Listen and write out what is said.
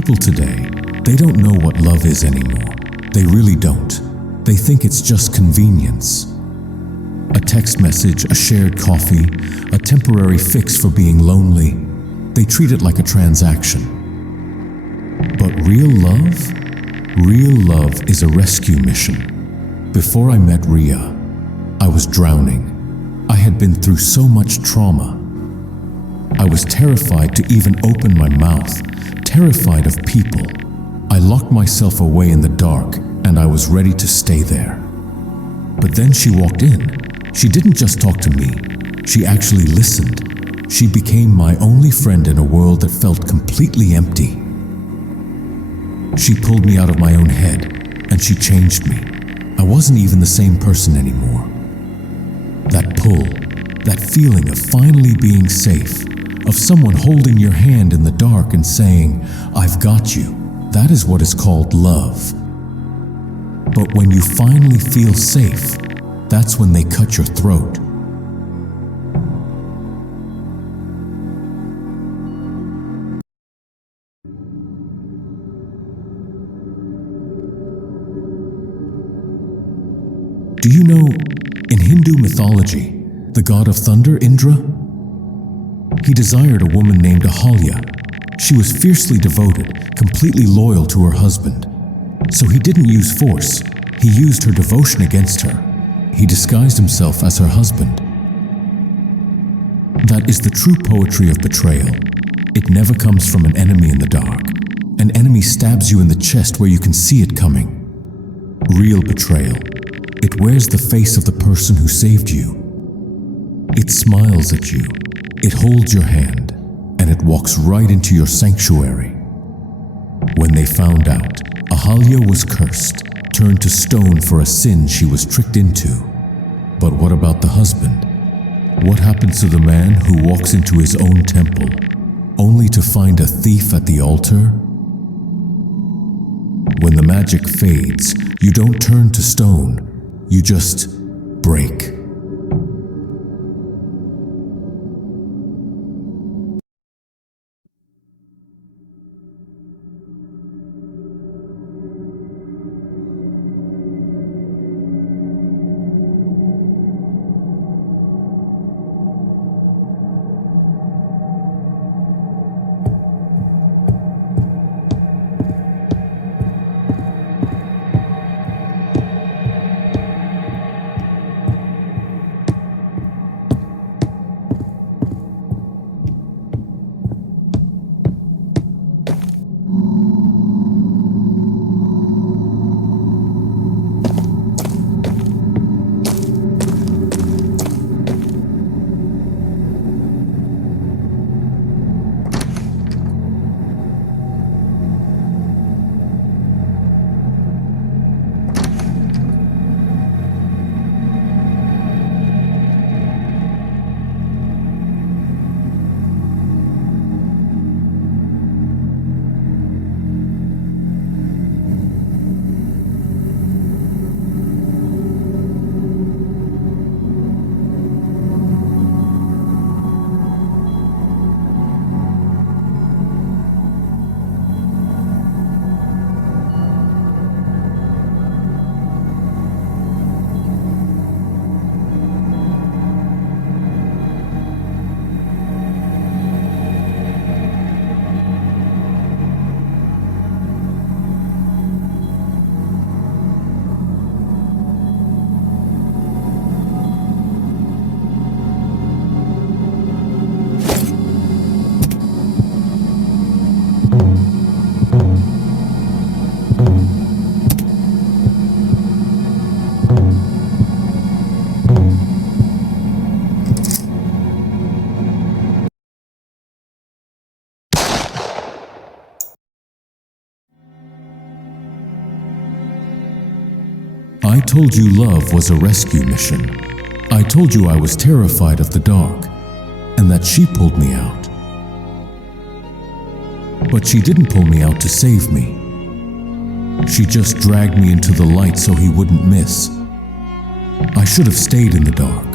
People today, they don't know what love is anymore. They really don't. They think it's just convenience. A text message, a shared coffee, a temporary fix for being lonely. They treat it like a transaction. But real love is a rescue mission. Before I met Ria, I was drowning. I had been through so much trauma. I was terrified to even open my mouth, terrified of people. I locked myself away in the dark, and I was ready to stay there. But then she walked in. She didn't just talk to me. She actually listened. She became my only friend in a world that felt completely empty. She pulled me out of my own head, and she changed me. I wasn't even the same person anymore. That pull, that feeling of finally being safe, of someone holding your hand in the dark and saying, "I've got you," that is what is called love. But when you finally feel safe, that's when they cut your throat. Do you know, in Hindu mythology, the god of thunder, Indra? He desired a woman named Ahalya. She was fiercely devoted, completely loyal to her husband. So he didn't use force. He used her devotion against her. He disguised himself as her husband. That is the true poetry of betrayal. It never comes from an enemy in the dark. An enemy stabs you in the chest where you can see it coming. Real betrayal. It wears the face of the person who saved you. It smiles at you. It holds your hand, and it walks right into your sanctuary. When they found out, Ahalya was cursed, turned to stone for a sin she was tricked into. But what about the husband? What happens to the man who walks into his own temple, only to find a thief at the altar? When the magic fades, you don't turn to stone, you just break. I told you love was a rescue mission. I told you I was terrified of the dark, and that she pulled me out. But she didn't pull me out to save me. She just dragged me into the light so he wouldn't miss. I should have stayed in the dark.